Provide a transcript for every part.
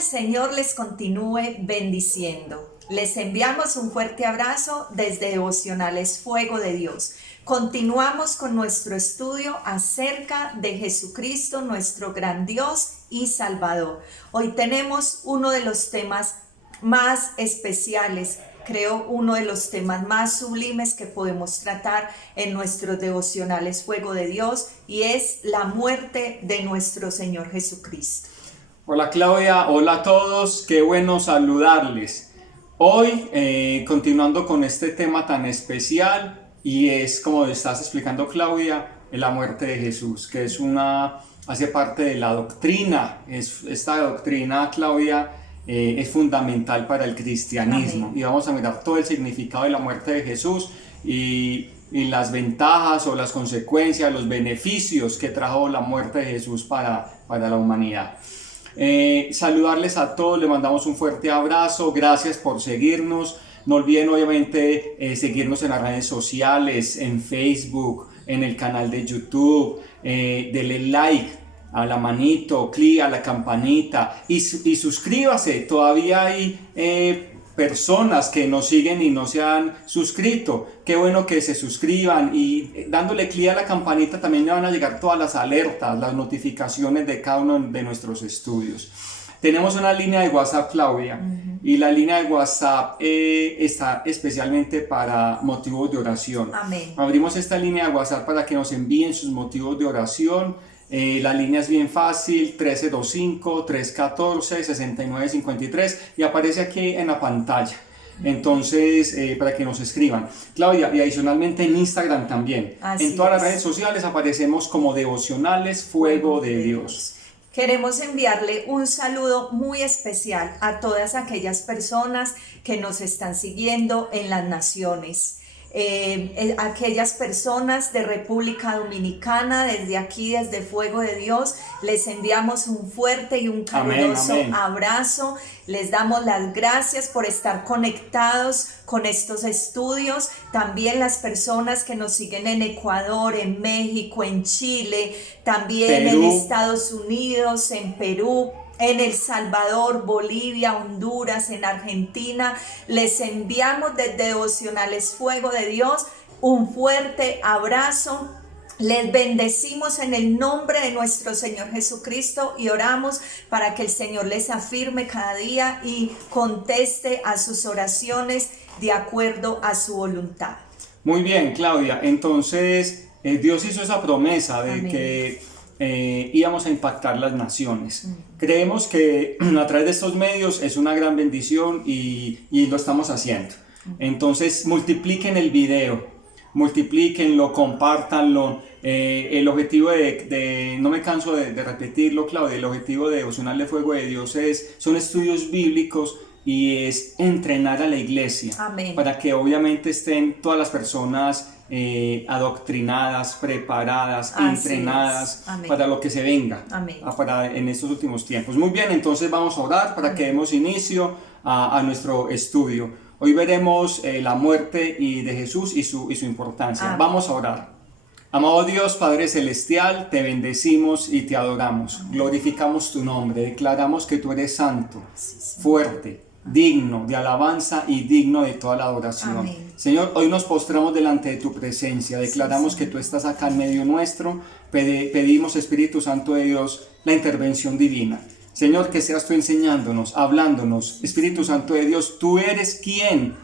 el Señor les continúe bendiciendo. Les enviamos un fuerte abrazo desde Devocionales Fuego de Dios. Continuamos con nuestro estudio acerca de Jesucristo, nuestro gran Dios y Salvador. Hoy tenemos uno de los temas más especiales, creo uno de los temas más sublimes que podemos tratar en nuestros devocionales Fuego de Dios, y es la muerte de nuestro Señor Jesucristo. Hola Claudia, hola a todos, qué bueno saludarles. Hoy continuando con este tema tan especial, y es, como estás explicando Claudia, la muerte de Jesús, que hace parte de la doctrina. Esta doctrina, Claudia, es fundamental para el cristianismo. Amén. Y vamos a mirar todo el significado de la muerte de Jesús y las ventajas o las consecuencias, los beneficios que trajo la muerte de Jesús para la humanidad. Saludarles a todos, les mandamos un fuerte abrazo, gracias por seguirnos. No olviden obviamente seguirnos en las redes sociales, en Facebook, en el canal de YouTube, denle like a la manito, clic a la campanita y suscríbase. Todavía hay personas que nos siguen y no se han suscrito. Qué bueno que se suscriban, y dándole clic a la campanita también le van a llegar todas las alertas, las notificaciones de cada uno de nuestros estudios. Tenemos una línea de WhatsApp, Claudia, y la línea de WhatsApp está especialmente para motivos de oración. Amén. Abrimos esta línea de WhatsApp para que nos envíen sus motivos de oración. La línea es bien fácil, 305-314-6953, y aparece aquí en la pantalla. Entonces, para que nos escriban. Claudia, y adicionalmente en Instagram también. En todas las redes sociales aparecemos como Devocionales Fuego de Dios. Queremos enviarle un saludo muy especial a todas aquellas personas que nos están siguiendo en las naciones. Aquellas personas de República Dominicana, desde aquí, desde Fuego de Dios, les enviamos un fuerte y un caluroso abrazo. Les damos las gracias por estar conectados con estos estudios. También las personas que nos siguen en Ecuador, en México, en Chile, también en Estados Unidos, en Perú, en El Salvador, Bolivia, Honduras, en Argentina. Les enviamos desde Devocionales Fuego de Dios un fuerte abrazo. Les bendecimos en el nombre de nuestro Señor Jesucristo y oramos para que el Señor les afirme cada día y conteste a sus oraciones de acuerdo a su voluntad. Muy bien, Claudia. Entonces, Dios hizo esa promesa de que íbamos a impactar las naciones. Creemos que a través de estos medios es una gran bendición y lo estamos haciendo. Entonces, multipliquen el video, multiplíquenlo, compártanlo. El objetivo no me canso de repetirlo, Claudia, el objetivo de Devocional de Fuego de Dios son estudios bíblicos y es entrenar a la iglesia. Amén. Para que obviamente estén todas las personas adoctrinadas, preparadas, entrenadas para lo que se venga en estos últimos tiempos. Muy bien, entonces vamos a orar para que demos inicio a nuestro estudio. Hoy veremos la muerte de Jesús y su importancia. Amén. Vamos a orar. Amado Dios, Padre Celestial, te bendecimos y te adoramos. Amén. Glorificamos tu nombre, declaramos que tú eres santo, fuerte, digno de alabanza y digno de toda la adoración. Amén. Señor, hoy nos postramos delante de tu presencia, declaramos que tú estás acá en medio nuestro, pedimos, Espíritu Santo de Dios, la intervención divina. Señor, que seas tú enseñándonos, hablándonos. Espíritu Santo de Dios, tú eres quien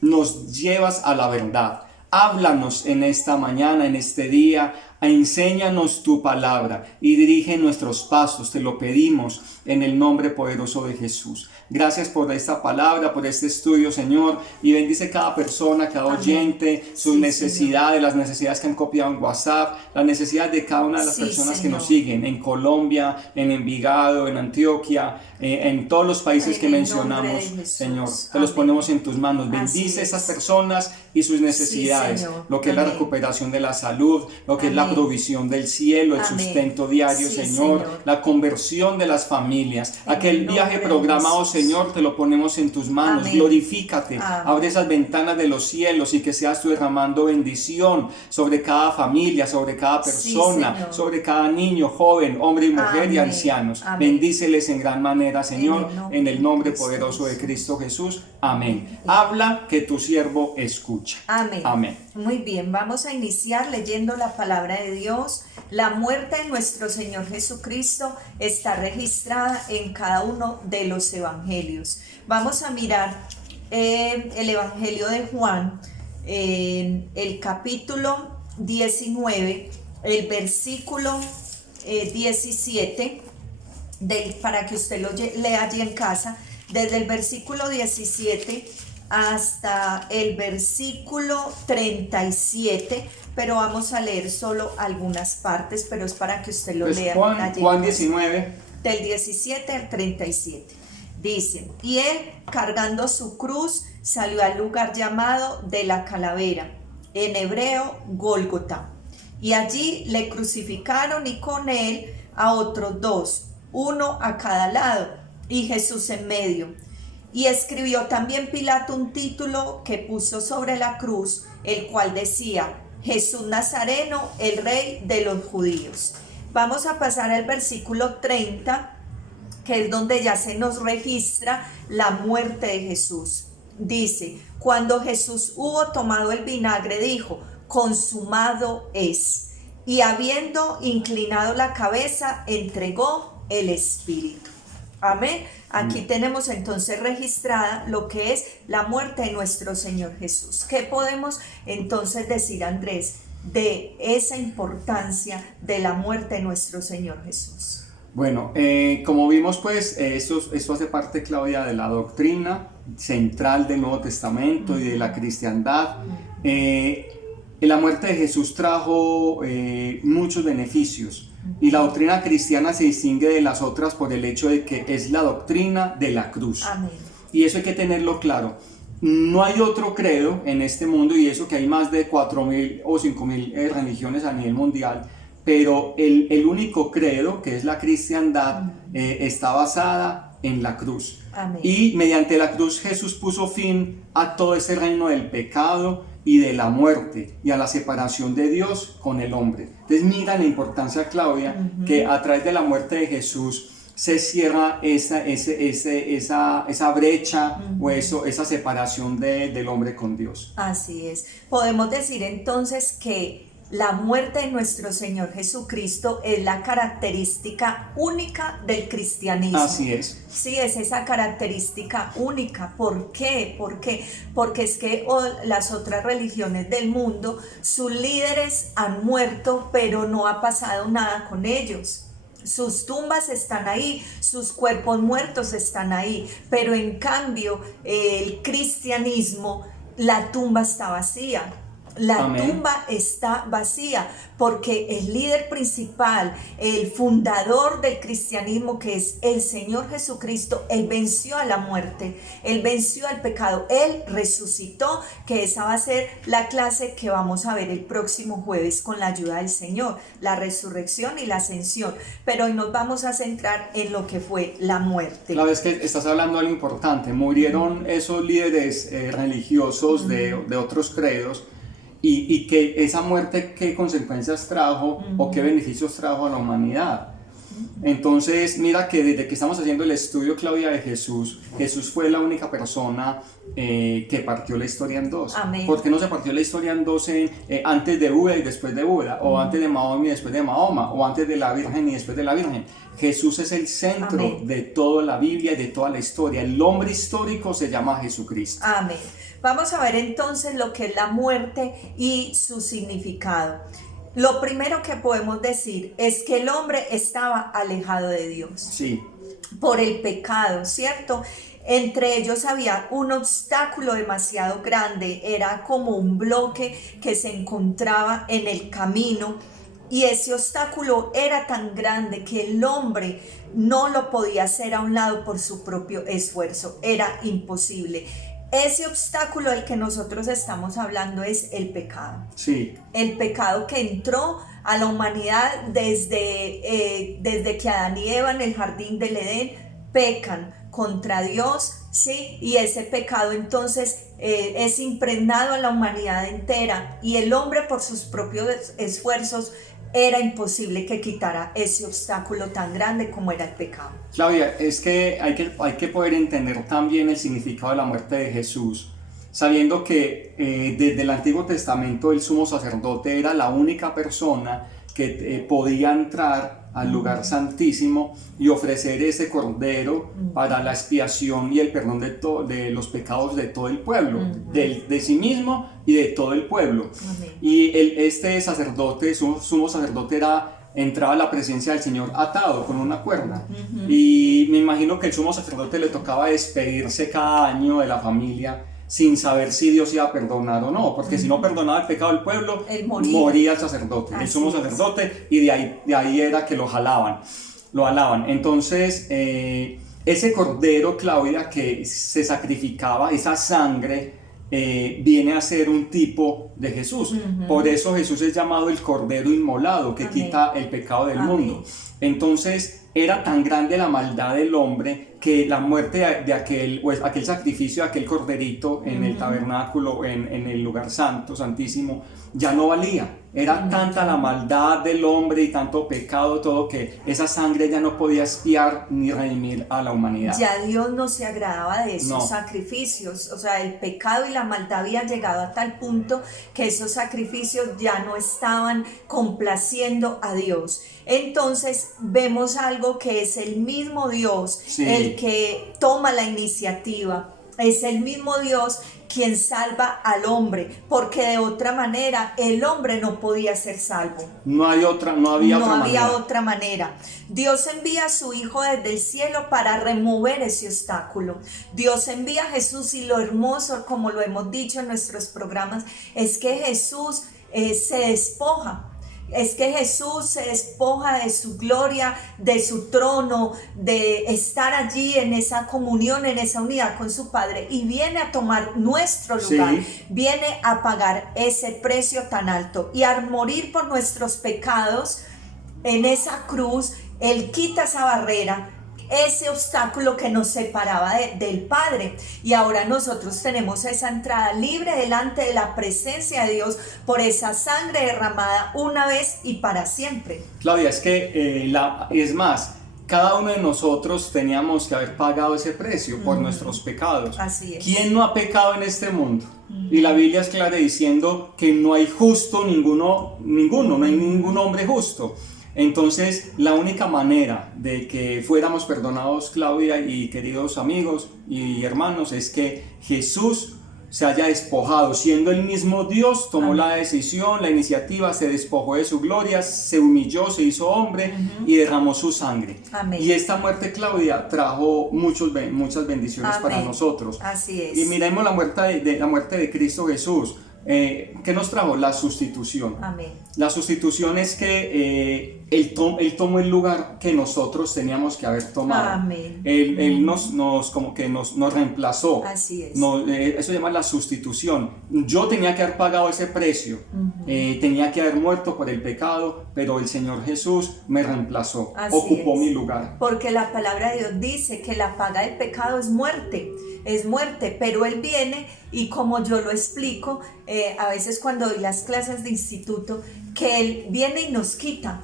nos llevas a la verdad. Háblanos en esta mañana, en este día, enséñanos tu palabra y dirige nuestros pasos, te lo pedimos en el nombre poderoso de Jesús. Gracias por esta palabra, por este estudio, Señor, y bendice cada persona, cada oyente, sus necesidades, las necesidades que han copiado en WhatsApp, las necesidades de cada una de las personas que nos siguen en Colombia, en Envigado, en Antioquia, en todos los países que mencionamos, Señor. Te los ponemos en tus manos. Bendice a esas personas y sus necesidades, lo que es la recuperación de la salud, lo que es la provisión del cielo, el Amén. sustento diario, Sí, Señor, Señor. la conversión de las familias. En Aquel el viaje nombre de programado, Jesús. Señor, te lo ponemos en tus manos. Amén. Glorifícate, Amén. abre esas ventanas de los cielos y que seas tú derramando bendición sobre cada familia, sobre cada persona, Señor. sobre cada niño, joven, hombre y mujer y Amén. ancianos. Amén. Bendíceles en gran manera, Señor, en el nombre de Cristo poderoso de Jesús. Cristo Jesús. Amén. Habla que tu siervo escucha. Amén. Amén. Muy bien, vamos a iniciar leyendo la palabra de Dios. La muerte de nuestro Señor Jesucristo está registrada en cada uno de los evangelios. Vamos a mirar el evangelio de Juan, en el capítulo 19, el versículo 17, para que usted lo lea allí en casa, desde el versículo 17 hasta el versículo 37, pero vamos a leer solo algunas partes, pero es para que usted lo Pues lea Juan allí en casa. 19. Del 17 al 37. Dice, y él, cargando su cruz, salió al lugar llamado de la calavera, en hebreo Gólgota, y allí le crucificaron y con él a otros dos, uno a cada lado, y Jesús en medio. Y escribió también Pilato un título que puso sobre la cruz, el cual decía, Jesús Nazareno, el rey de los judíos. Vamos a pasar al versículo 30, que es donde ya se nos registra la muerte de Jesús. Dice, cuando Jesús hubo tomado el vinagre, dijo, consumado es. Y habiendo inclinado la cabeza, entregó el espíritu. Amén. Aquí tenemos entonces registrada lo que es la muerte de nuestro Señor Jesús. ¿Qué podemos entonces decir, Andrés, de esa importancia de la muerte de nuestro Señor Jesús? Bueno, como vimos, pues esto hace parte, Claudia, de la doctrina central del Nuevo Testamento y de la cristiandad. La muerte de Jesús trajo muchos beneficios y la doctrina cristiana se distingue de las otras por el hecho de que es la doctrina de la cruz. Amén. Y eso hay que tenerlo claro. No hay otro credo en este mundo, y eso que hay más de 4.000 o 5.000 religiones a nivel mundial, pero el único credo, que es la cristiandad, está basada en la cruz. Amén. Y mediante la cruz Jesús puso fin a todo ese reino del pecado y de la muerte y a la separación de Dios con el hombre. Entonces mira la importancia, Claudia, que a través de la muerte de Jesús se cierra esa brecha o esa separación del hombre con Dios. Así es. Podemos decir entonces que la muerte de nuestro Señor Jesucristo es la característica única del cristianismo. Así es. Sí, es esa característica única. ¿Por qué? Porque es que las otras religiones del mundo, sus líderes han muerto, pero no ha pasado nada con ellos. Sus tumbas están ahí, sus cuerpos muertos están ahí, pero en cambio el cristianismo, la tumba está vacía. La Amén. tumba está vacía porque el líder principal, el fundador del cristianismo, que es el Señor Jesucristo, Él venció a la muerte, Él venció al pecado, Él resucitó, que esa va a ser la clase que vamos a ver el próximo jueves con la ayuda del Señor, la resurrección y la ascensión. Pero hoy nos vamos a centrar en lo que fue la muerte. La vez que estás hablando de algo importante, murieron esos líderes religiosos de otros credos. Y que esa muerte, ¿qué consecuencias trajo o qué beneficios trajo a la humanidad? Entonces, mira que desde que estamos haciendo el estudio, Claudia, de Jesús, Jesús fue la única persona que partió la historia en dos. Amén. ¿Por qué no se partió la historia en dos antes de Buda y después de Buda? O antes de Mahoma y después de Mahoma? O antes de la Virgen y después de la Virgen? Jesús es el centro Amén. de toda la Biblia y de toda la historia. El hombre histórico se llama Jesucristo. Amén. Vamos a ver entonces lo que es la muerte y su significado. Lo primero que podemos decir es que el hombre estaba alejado de Dios. Sí. Por el pecado, ¿cierto? Entre ellos había un obstáculo demasiado grande, era como un bloque que se encontraba en el camino. Y ese obstáculo era tan grande que el hombre no lo podía hacer a un lado por su propio esfuerzo, era imposible. Ese obstáculo del que nosotros estamos hablando es el pecado. Sí. El pecado que entró a la humanidad desde que Adán y Eva en el jardín del Edén pecan contra Dios, ¿sí? Y ese pecado entonces es impregnado a la humanidad entera, y el hombre por sus propios esfuerzos era imposible que quitara ese obstáculo tan grande como era el pecado. Claudia, es que hay que poder entender también el significado de la muerte de Jesús, sabiendo que desde el Antiguo Testamento el sumo sacerdote era la única persona que podía entrar al lugar santísimo y ofrecer ese cordero para la expiación y el perdón de los pecados de todo el pueblo, de sí mismo y de todo el pueblo. Y este sacerdote, sumo sacerdote, entraba a la presencia del Señor atado con una cuerda. Y me imagino que el sumo sacerdote le tocaba despedirse cada año de la familia sin saber si Dios iba a perdonar o no, porque si no perdonaba el pecado del pueblo, moría el sacerdote, el sumo sacerdote, y de ahí era que lo jalaban. Entonces, ese cordero, Claudia, que se sacrificaba, esa sangre, viene a ser un tipo de Jesús. Por eso Jesús es llamado el Cordero Inmolado, que quita el pecado del mundo. Entonces, era tan grande la maldad del hombre que la muerte de aquel sacrificio de aquel corderito en el tabernáculo, en el lugar santo, santísimo, ya no valía. Era tanta la maldad del hombre y tanto pecado, todo, que esa sangre ya no podía expiar ni redimir a la humanidad. Ya Dios no se agradaba de esos sacrificios. O sea, el pecado y la maldad habían llegado a tal punto que esos sacrificios ya no estaban complaciendo a Dios. Entonces vemos algo que es el mismo Dios, el que toma la iniciativa. Es el mismo Dios quien salva al hombre, porque de otra manera el hombre no podía ser salvo. No había otra manera. Dios envía a su Hijo desde el cielo para remover ese obstáculo. Dios envía a Jesús, y lo hermoso, como lo hemos dicho en nuestros programas, es que Jesús se despoja. Es que Jesús se despoja de su gloria, de su trono, de estar allí en esa comunión, en esa unidad con su Padre, y viene a tomar nuestro lugar, viene a pagar ese precio tan alto, y al morir por nuestros pecados en esa cruz, Él quita esa barrera, ese obstáculo que nos separaba del Padre, y ahora nosotros tenemos esa entrada libre delante de la presencia de Dios por esa sangre derramada una vez y para siempre. Claudia, es que es más, cada uno de nosotros teníamos que haber pagado ese precio por nuestros pecados. Así es. ¿Quién no ha pecado en este mundo? Y la Biblia es clara diciendo que no hay justo ninguno, no hay ningún hombre justo. Entonces, la única manera de que fuéramos perdonados, Claudia y queridos amigos y hermanos, es que Jesús se haya despojado, siendo el mismo Dios, tomó la decisión, la iniciativa, se despojó de su gloria, se humilló, se hizo hombre y derramó su sangre. Y esta muerte, Claudia, trajo muchas bendiciones para nosotros. Así es. Y miremos la muerte de Cristo Jesús. ¿Qué nos trajo? La sustitución. La sustitución es que Él tomó el lugar que nosotros teníamos que haber tomado. Él nos reemplazó. Así es. Eso se llama la sustitución. Yo tenía que haber pagado ese precio, tenía que haber muerto por el pecado, pero el Señor Jesús me reemplazó, ocupó mi lugar. Porque la palabra de Dios dice que la paga del pecado es muerte, pero Él viene, y como yo lo explico a veces cuando doy las clases de instituto, que Él viene y nos quita.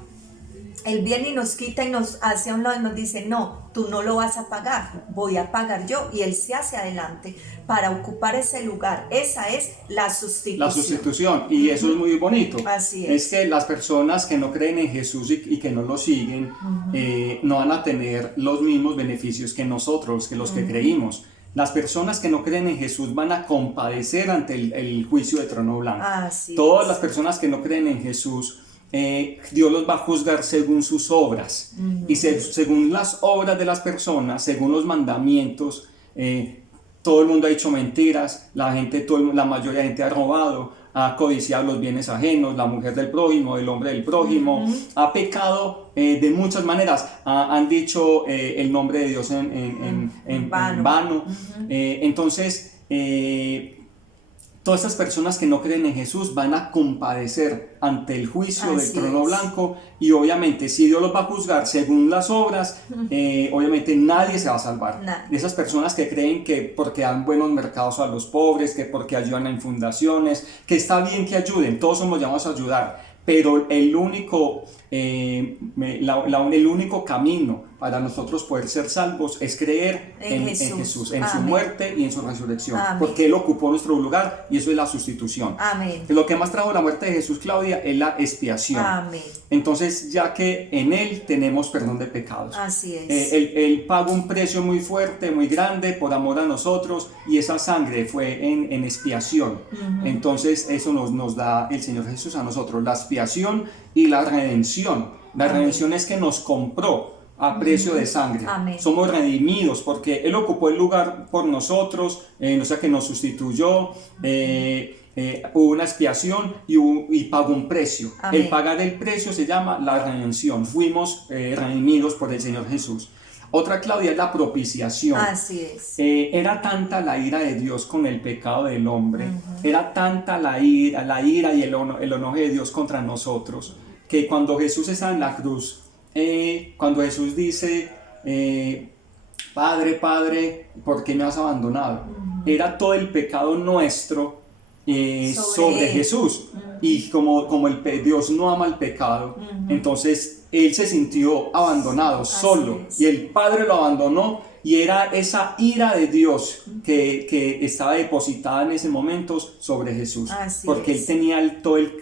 Él viene y nos quita y nos hace a un lado y nos dice: no, tú no lo vas a pagar, voy a pagar yo. Y Él se hace adelante para ocupar ese lugar. Esa es la sustitución. La sustitución, y eso es muy bonito. Así es que las personas que no creen en Jesús y que no lo siguen, no van a tener los mismos beneficios que nosotros, que los que creímos. Las personas que no creen en Jesús van a compadecer ante el juicio de trono blanco. Todas las personas que no creen en Jesús, Dios los va a juzgar según sus obras, y según las obras de las personas, según los mandamientos. Todo el mundo ha hecho mentiras, la mayoría de gente ha robado, ha codiciado los bienes ajenos, la mujer del prójimo, el hombre del prójimo, ha pecado de muchas maneras, han dicho el nombre de Dios en vano. Entonces, todas estas personas que no creen en Jesús van a comparecer ante el juicio del Así trono es. blanco, y obviamente si Dios los va a juzgar según las obras, obviamente nadie se va a salvar. Nadie. Esas personas que creen que porque dan buenos mercados a los pobres, que porque ayudan en fundaciones, que está bien que ayuden, todos somos llamados a ayudar, pero el único camino para nosotros poder ser salvos es creer en Jesús, en su Amén. muerte y en su resurrección, Amén. porque Él ocupó nuestro lugar y eso es la sustitución. Amén. Lo que más trajo la muerte de Jesús, Claudia, es la expiación. Amén. Entonces, ya que en Él tenemos perdón de pecados. Así es. Él pagó un precio muy fuerte, muy grande por amor a nosotros, y esa sangre fue en expiación. Entonces eso nos da el Señor Jesús a nosotros, la expiación y la redención. La Amén. redención es que nos compró a precio de sangre. Amén. Somos redimidos porque Él ocupó el lugar por nosotros, o sea que nos sustituyó. Hubo una expiación y pagó un precio. Amén. El pagar el precio se llama la redención. Fuimos redimidos por el Señor Jesús. Otra, Claudia, es la propiciación. Así es. Era tanta la ira de Dios con el pecado del hombre, era tanta la ira y el enojo de Dios contra nosotros, que cuando Jesús está en la cruz, cuando Jesús dice, Padre, Padre, ¿por qué me has abandonado? Era todo el pecado nuestro sobre Jesús. Y como Dios no ama el pecado, entonces Él se sintió abandonado, solo, y el Padre lo abandonó, y era esa ira de Dios que estaba depositada en ese momento sobre Jesús, porque Él tenía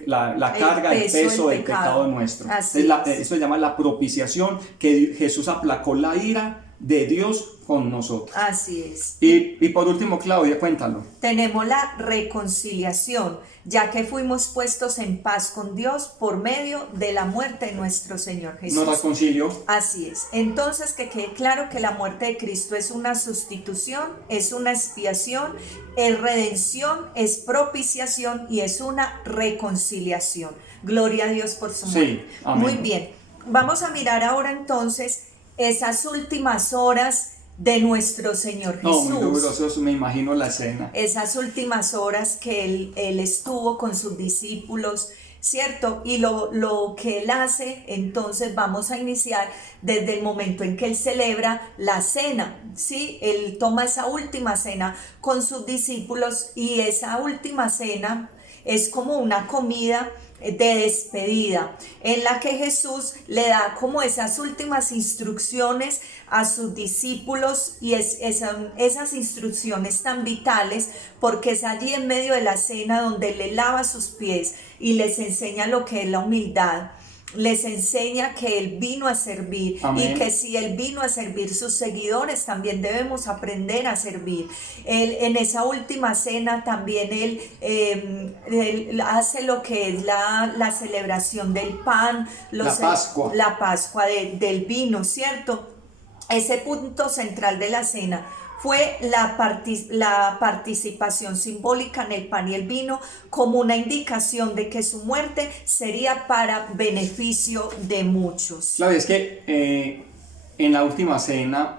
la carga, el peso del pecado nuestro. Eso se llama la propiciación, que Jesús aplacó la ira de Dios con nosotros. Así es. Y por último, Claudia, cuéntalo. Tenemos la reconciliación, ya que fuimos puestos en paz con Dios por medio de la muerte de nuestro Señor Jesús. Nos reconcilió. Así es. Entonces, que quede claro que la muerte de Cristo es una sustitución, es una expiación, es redención, es propiciación y es una reconciliación. Gloria a Dios por su muerte. Sí, amén. Muy bien. Vamos a mirar ahora entonces esas últimas horas de nuestro Señor Jesús. No, muy doloroso, me imagino la escena. Esas últimas horas que él estuvo con sus discípulos, ¿cierto? Y lo que Él hace, entonces vamos a iniciar desde el momento en que Él celebra la cena, ¿sí? Él toma esa última cena con sus discípulos, y esa última cena es como una comida de despedida, en la que Jesús le da como esas últimas instrucciones a sus discípulos, y esas instrucciones tan vitales, porque es allí en medio de la cena donde le lava sus pies y les enseña lo que es la humildad. Les enseña que Él vino a servir. Amén. Y que si Él vino a servir, sus seguidores también debemos aprender a servir. En esa última cena también Él hace lo que es la celebración del pan, la Pascua del vino, ¿cierto? Ese punto central de la cena fue la participación simbólica en el pan y el vino, como una indicación de que su muerte sería para beneficio de muchos. Claro, es que en la última cena,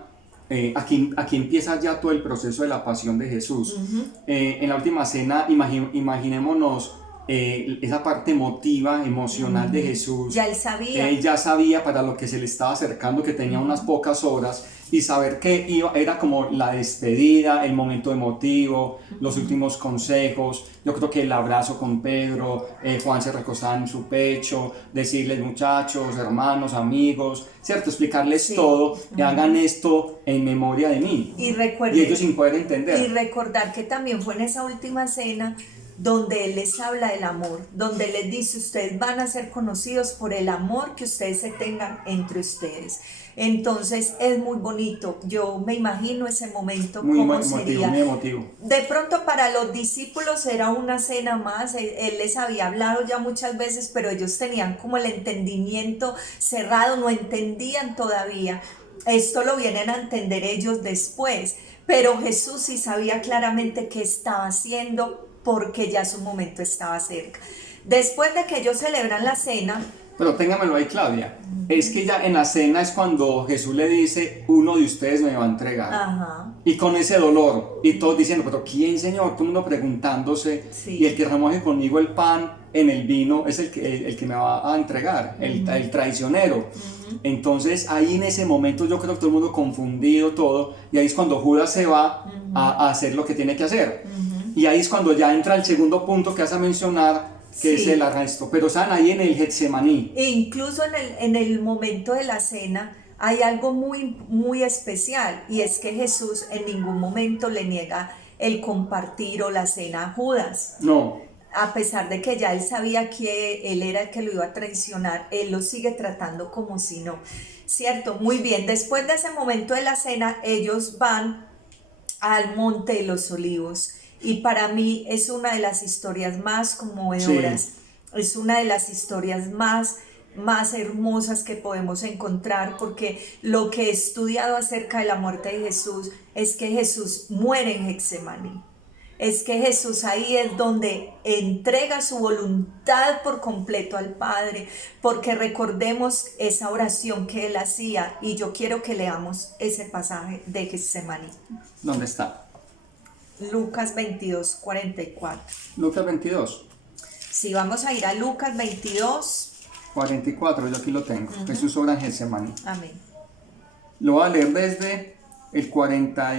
aquí empieza ya todo el proceso de la pasión de Jesús. En la última cena, imaginémonos esa parte emotiva, emocional de Jesús. Ya Él sabía. Él ya sabía para lo que se le estaba acercando, que tenía unas pocas horas, y saber que era como la despedida, el momento emotivo, los últimos consejos. Yo creo que el abrazo con Pedro, Juan se recostaba en su pecho, decirles, muchachos, hermanos, amigos, ¿cierto? Explicarles todo, que hagan esto en memoria de mí. Y ellos sin poder entender. Y recordar que también fue en esa última cena donde Él les habla del amor, donde les dice, ustedes van a ser conocidos por el amor que ustedes se tengan entre ustedes. Entonces es muy bonito. Yo me imagino ese momento, cómo sería. Muy emotivo. De pronto para los discípulos era una cena más. Él les había hablado ya muchas veces, pero ellos tenían como el entendimiento cerrado, no entendían todavía. Esto lo vienen a entender ellos después, pero Jesús sí sabía claramente qué estaba haciendo, porque ya su momento estaba cerca. Después de que ellos celebran la cena, Pero téngamelo ahí, Claudia. Es que ya en la cena es cuando Jesús le dice, uno de ustedes me va a entregar. Ajá. Y con ese dolor, y todos diciendo, pero ¿quién, Señor? Todo el mundo preguntándose, Sí. y el que remoje conmigo el pan en el vino es el que me va a entregar, el traicionero. Entonces ahí en ese momento yo creo que todo el mundo confundido todo, y ahí es cuando Judas se va a hacer lo que tiene que hacer. Y ahí es cuando ya entra el segundo punto que vas a mencionar, que Sí. es el arresto. Pero están ahí en el Getsemaní. E incluso en el momento de la cena hay algo muy especial, y es que Jesús en ningún momento le niega el compartir o la cena a Judas. No, A pesar de que ya él sabía que él era el que lo iba a traicionar, él lo sigue tratando como si no. Cierto, muy bien. Después de ese momento de la cena, ellos van al Monte de los Olivos, y para mí es una de las historias más conmovedoras. Sí. Es una de las historias más hermosas que podemos encontrar, porque lo que he estudiado acerca de la muerte de Jesús es que Jesús muere en Getsemaní. Es que Jesús ahí es donde entrega su voluntad por completo al Padre, porque recordemos esa oración que él hacía, y yo quiero que leamos ese pasaje de Getsemaní. ¿dónde está? Lucas 22, 44. Lucas 22, Si vamos a ir a Lucas 22, 44, yo aquí lo tengo. Jesús ora en Getsemaní. amén. Lo voy a leer desde el 40.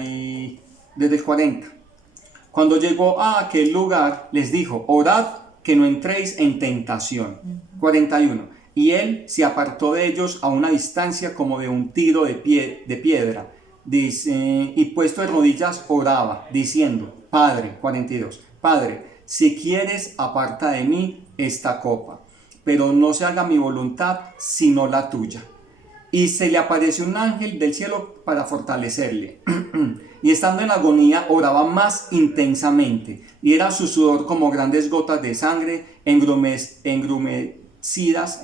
Cuando llegó a aquel lugar, les dijo, orad que no entréis en tentación. 41. Y él se apartó de ellos a una distancia como de un tiro de piedra. Dice, y puesto de rodillas oraba, diciendo, Padre, 42, Padre, si quieres, aparta de mí esta copa, pero no se haga mi voluntad, sino la tuya. Y se le apareció un ángel del cielo para fortalecerle. Y estando en agonía, oraba más intensamente, y era su sudor como grandes gotas de sangre engrumecidas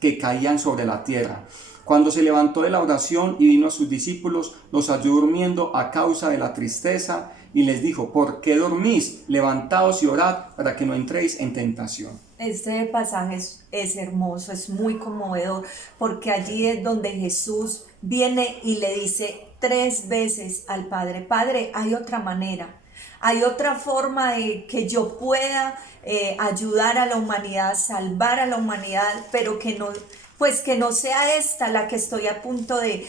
que caían sobre la tierra. Cuando se levantó de la oración y vino a sus discípulos, los halló durmiendo a causa de la tristeza, y les dijo, ¿por qué dormís? Levantaos y orad para que no entréis en tentación. Este pasaje es hermoso, es muy conmovedor, porque allí es donde Jesús viene y le dice 3 veces al Padre, Padre, hay otra manera, hay otra forma de que yo pueda ayudar a la humanidad, salvar a la humanidad, pero que no sea esta la que estoy a punto de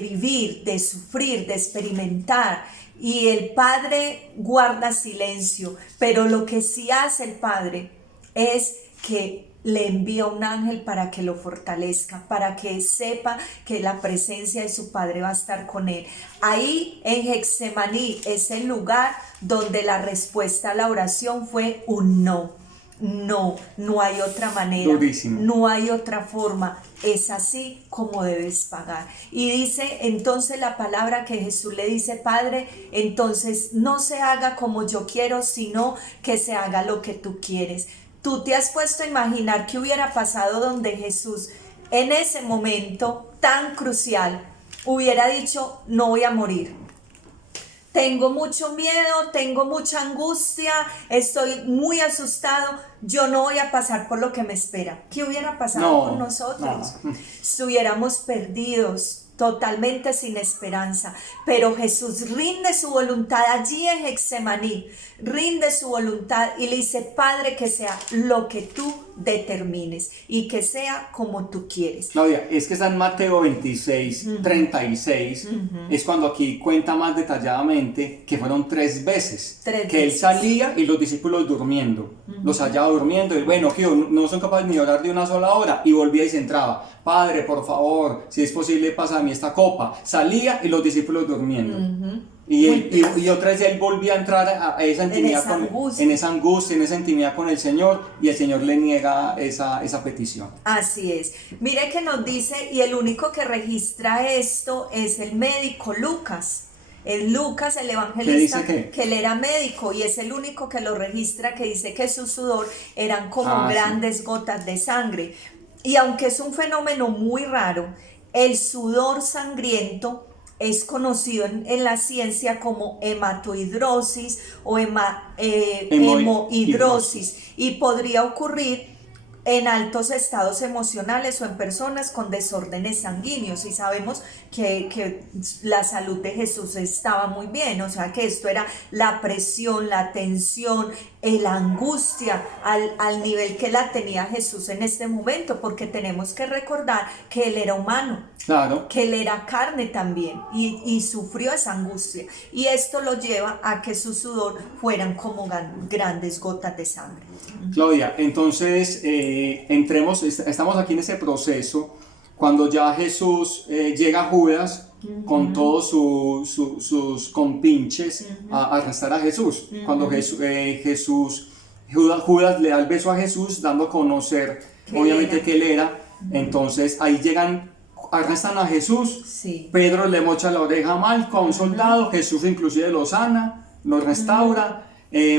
vivir, de sufrir, de experimentar. Y el Padre guarda silencio, pero lo que sí hace el Padre es que le envía un ángel para que lo fortalezca, para que sepa que la presencia de su Padre va a estar con él. Ahí en Getsemaní es el lugar donde la respuesta a la oración fue un no. No, no hay otra manera. Durísimo. No hay otra forma. Es así como debes pagar. Y dice entonces la palabra que Jesús le dice, Padre, entonces no se haga como yo quiero, sino que se haga lo que tú quieres. ¿Tú te has puesto a imaginar qué hubiera pasado donde Jesús en ese momento tan crucial hubiera dicho, no voy a morir? Tengo mucho miedo, tengo mucha angustia, estoy muy asustado, yo no voy a pasar por lo que me espera. ¿Qué hubiera pasado con nosotros? No. Estuviéramos perdidos, totalmente sin esperanza, pero Jesús rinde su voluntad allí en Getsemaní, rinde su voluntad y le dice, Padre, que sea lo que tú determines y que sea como tú quieres. Claudia, es que está en Mateo 26, 36, es cuando aquí cuenta más detalladamente que fueron 3 veces, que él salía y los discípulos durmiendo, los hallaba durmiendo, y bueno, que no son capaces ni de orar de una sola hora, y volvía y se entraba, Padre, por favor, si es posible, pasa a mí esta copa, salía y los discípulos durmiendo. Y otra vez él volvía a entrar a esa intimidad, en esa angustia, en esa intimidad con el Señor, y el Señor le niega esa petición. Así es. Mire que nos dice, y el único que registra esto es el médico Lucas. Es Lucas, el evangelista, que él era médico, y es el único que lo registra, que dice que su sudor eran como grandes gotas de sangre. Y aunque es un fenómeno muy raro, el sudor sangriento es conocido en la ciencia como hematohidrosis o hemohidrosis, y podría ocurrir en altos estados emocionales o en personas con desórdenes sanguíneos, y sabemos que la salud de Jesús estaba muy bien, o sea que esto era la presión, la tensión, la angustia al nivel que la tenía Jesús en este momento, porque tenemos que recordar que Él era humano, Claro. que Él era carne también y sufrió esa angustia, y esto lo lleva a que su sudor fueran como grandes gotas de sangre. Claudia, entonces estamos aquí en ese proceso, cuando ya Jesús llega a Judas con todos sus compinches a arrestar a Jesús. Cuando Judas le da el beso a Jesús, dando a conocer obviamente que él era, entonces ahí llegan, arrestan a Jesús, Sí. Pedro le mocha la oreja a Malco, a un soldado, Jesús inclusive lo sana, lo restaura.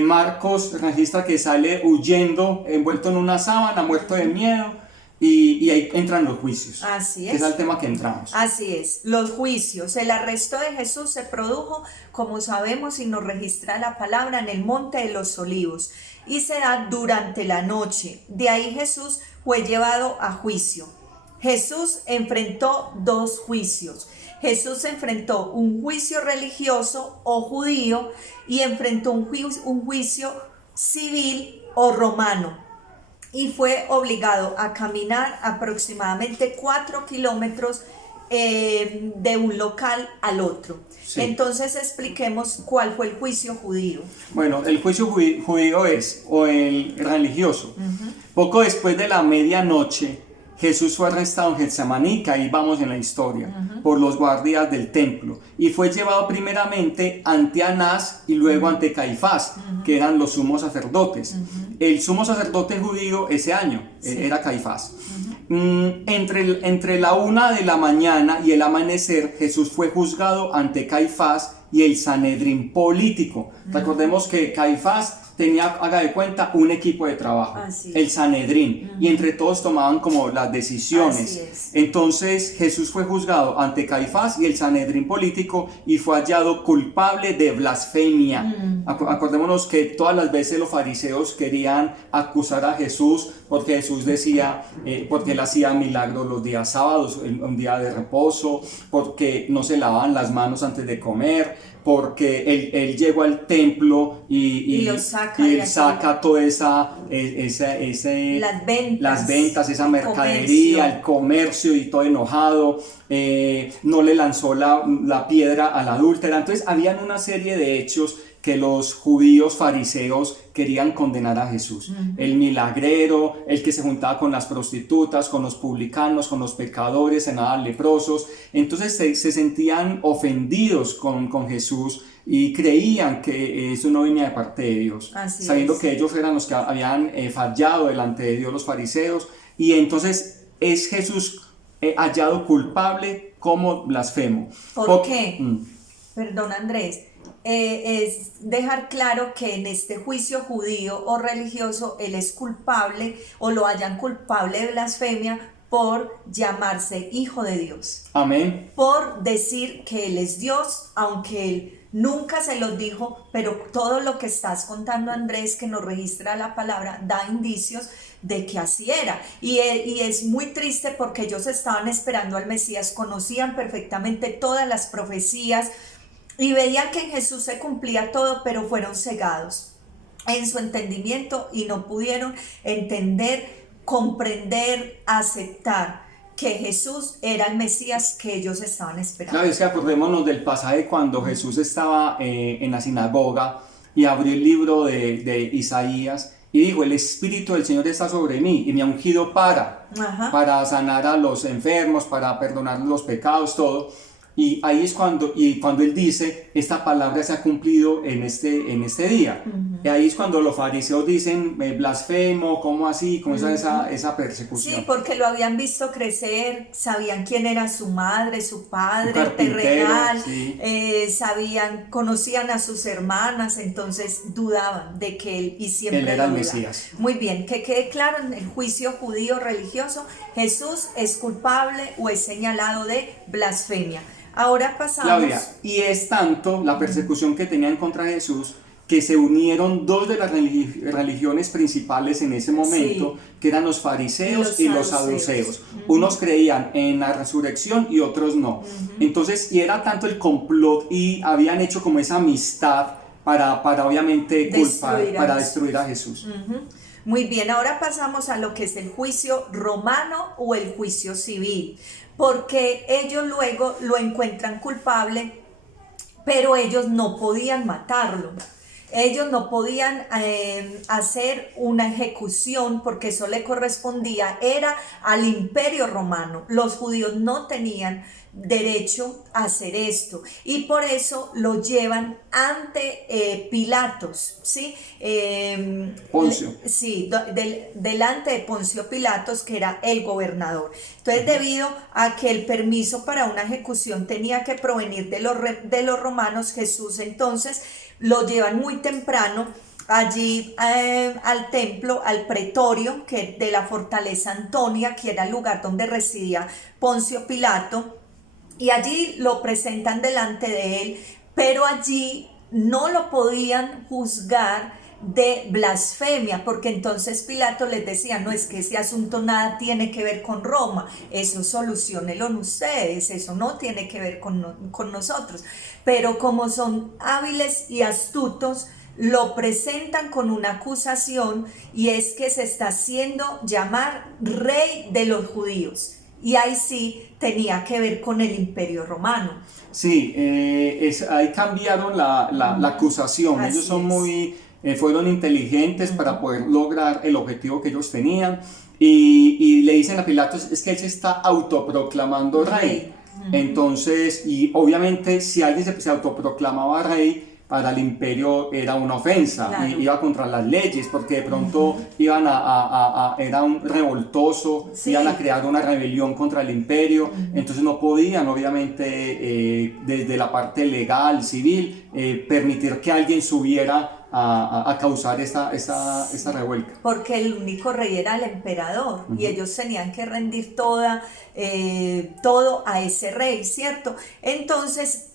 Marcos registra que sale huyendo, envuelto en una sábana, muerto de miedo, y ahí entran los juicios. Así Que es. es el tema que entramos. Así es, los juicios. El arresto de Jesús se produjo, como sabemos y nos registra la palabra, en el Monte de los Olivos, y se da durante la noche. De ahí Jesús fue llevado a juicio. Jesús enfrentó dos juicios. Jesús enfrentó un juicio religioso o judío y enfrentó un juicio civil o romano, y fue obligado a caminar aproximadamente 4 kilómetros de un local al otro. Sí. Entonces expliquemos cuál fue el juicio judío. Bueno, el juicio judío es, o el religioso. Poco después de la medianoche, Jesús fue arrestado en Getsemaní, que ahí vamos en la historia, por los guardias del templo, y fue llevado primeramente ante Anás y luego ante Caifás, que eran los sumos sacerdotes. El sumo sacerdote judío ese año era Caifás. Entre la 1 de la mañana y el amanecer, Jesús fue juzgado ante Caifás y el Sanedrín político. Recordemos que Caifás tenía, haga de cuenta, un equipo de trabajo, el Sanedrín, y entre todos tomaban como las decisiones. Entonces Jesús fue juzgado ante Caifás y el Sanedrín político y fue hallado culpable de blasfemia. Acordémonos que todas las veces los fariseos querían acusar a Jesús porque Jesús decía, porque él hacía milagros los días sábados, un día de reposo, porque no se lavaban las manos antes de comer, porque él llegó al templo y él saca toda las ventas, esa mercadería, el comercio, y todo enojado, no le lanzó la piedra a la adúltera. Entonces habían una serie de hechos que los judíos fariseos querían condenar a Jesús. El milagrero, el que se juntaba con las prostitutas, con los publicanos, con los pecadores, cenaban leprosos. Entonces se sentían ofendidos con Jesús y creían que eso no venía de parte de Dios, sabiendo que ellos eran los que habían fallado delante de Dios, los fariseos. Y entonces es Jesús hallado culpable como blasfemo. ¿Por qué? Perdón, Andrés. Es dejar claro que en este juicio judío o religioso él es culpable, o lo hallan culpable de blasfemia, por llamarse hijo de Dios. Amén. Por decir que él es Dios, aunque él nunca se los dijo, pero todo lo que estás contando, Andrés, que nos registra la palabra, da indicios de que así era. Y es muy triste porque ellos estaban esperando al Mesías, conocían perfectamente todas las profecías y veían que en Jesús se cumplía todo, pero fueron cegados en su entendimiento y no pudieron entender, comprender, aceptar que Jesús era el Mesías que ellos estaban esperando. Claro, es que acordémonos del pasaje cuando Jesús estaba en la sinagoga y abrió el libro de Isaías y dijo: el Espíritu del Señor está sobre mí y me ha ungido para sanar a los enfermos, para perdonar los pecados, todo. Y ahí es cuando él dice: esta palabra se ha cumplido en este día. Y ahí es cuando los fariseos dicen: blasfemo, ¿cómo así? ¿Cómo esa persecución? Sí, porque lo habían visto crecer, sabían quién era su madre, su padre terrenal, conocían a sus hermanas, entonces dudaban de que él, y siempre él era el Mesías. Muy bien, que quede claro, en el juicio judío religioso, Jesús es culpable o es señalado de blasfemia. Ahora pasamos. Claudia, y es tanto la persecución que tenían contra Jesús que se unieron dos de las religiones principales en ese momento, Sí. que eran los fariseos y los saduceos. Ujú. Unos creían en la resurrección y otros no. Entonces, y era tanto el complot y habían hecho como esa amistad para obviamente para destruir a Jesús. Ujú. Muy bien, ahora pasamos a lo que es el juicio romano o el juicio civil, porque ellos luego lo encuentran culpable, pero ellos no podían matarlo. Ellos no podían hacer una ejecución porque eso le correspondía, era al imperio romano. Los judíos no tenían derecho a hacer esto y por eso lo llevan ante Pilatos, ¿sí? Poncio. Sí, delante de Poncio Pilatos, que era el gobernador. Entonces, debido a que el permiso para una ejecución tenía que provenir de los romanos, Jesús entonces lo llevan muy temprano allí al templo, al pretorio que de la fortaleza Antonia, que era el lugar donde residía Poncio Pilato, y allí lo presentan delante de él, pero allí no lo podían juzgar de blasfemia, porque entonces Pilato les decía, no, es que ese asunto nada tiene que ver con Roma, eso soluciónenlo ustedes, eso no tiene que ver con nosotros, pero como son hábiles y astutos, lo presentan con una acusación y es que se está haciendo llamar rey de los judíos, y ahí sí tenía que ver con el imperio romano. Sí, ahí cambiaron la acusación. Así Ellos son es. muy, fueron inteligentes para poder lograr el objetivo que ellos tenían y le dicen a Pilatos, es que él se está autoproclamando rey. Entonces, y obviamente si alguien se autoproclamaba rey, para el imperio era una ofensa, Claro. y iba contra las leyes, porque de pronto iban era un revoltoso, Sí. iban a crear una rebelión contra el imperio, entonces no podían obviamente desde la parte legal, civil, permitir que alguien subiera a causar esa revuelta. Porque el único rey era el emperador y ellos tenían que rendir todo a ese rey, ¿cierto? Entonces